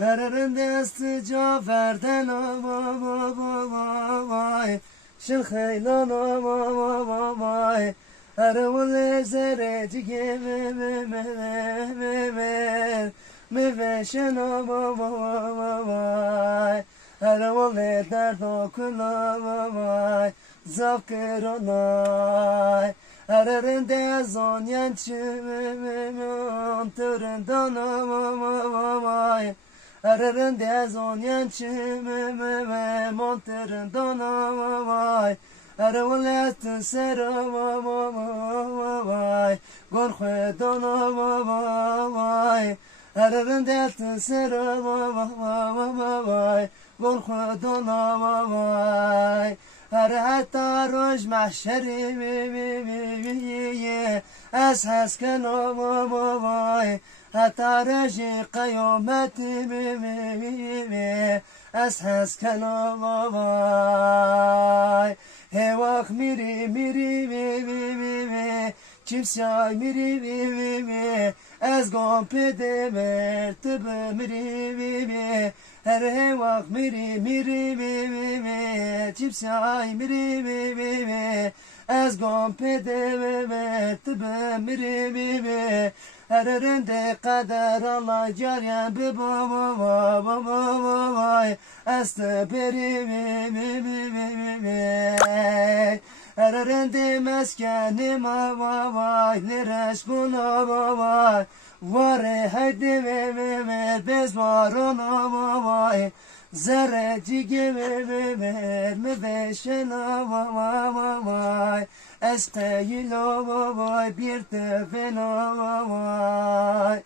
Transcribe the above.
Her yerinde sıcağı verden vay. Şılheylan vay. Her evle zereci gibi mi veşen vay. Her evle dert okula vay. Zavkır olay. Her yerinde zonyan çımın töründen vay. Her yerinde zonyan çımın monterından vay. Her evletin sera vay. Gorkhudan vay. Her yerinde sera vay. Gorkhudan vay. هر حتی روش محشری از هست کنم وای حتی رجی قیامتی از هست کنم وای هواق میری چیمسیای میری از گام پده مرتب میری her hevak miri çipsay miri az gom pede tebe miri her yerinde kader Allah cariyen be baba az teberi her yerinde meskenim vay nereş buna vay Vare haydi ve bez varona vay Zerreci gibi mi beşena vay Esteyil vay bir tefena vay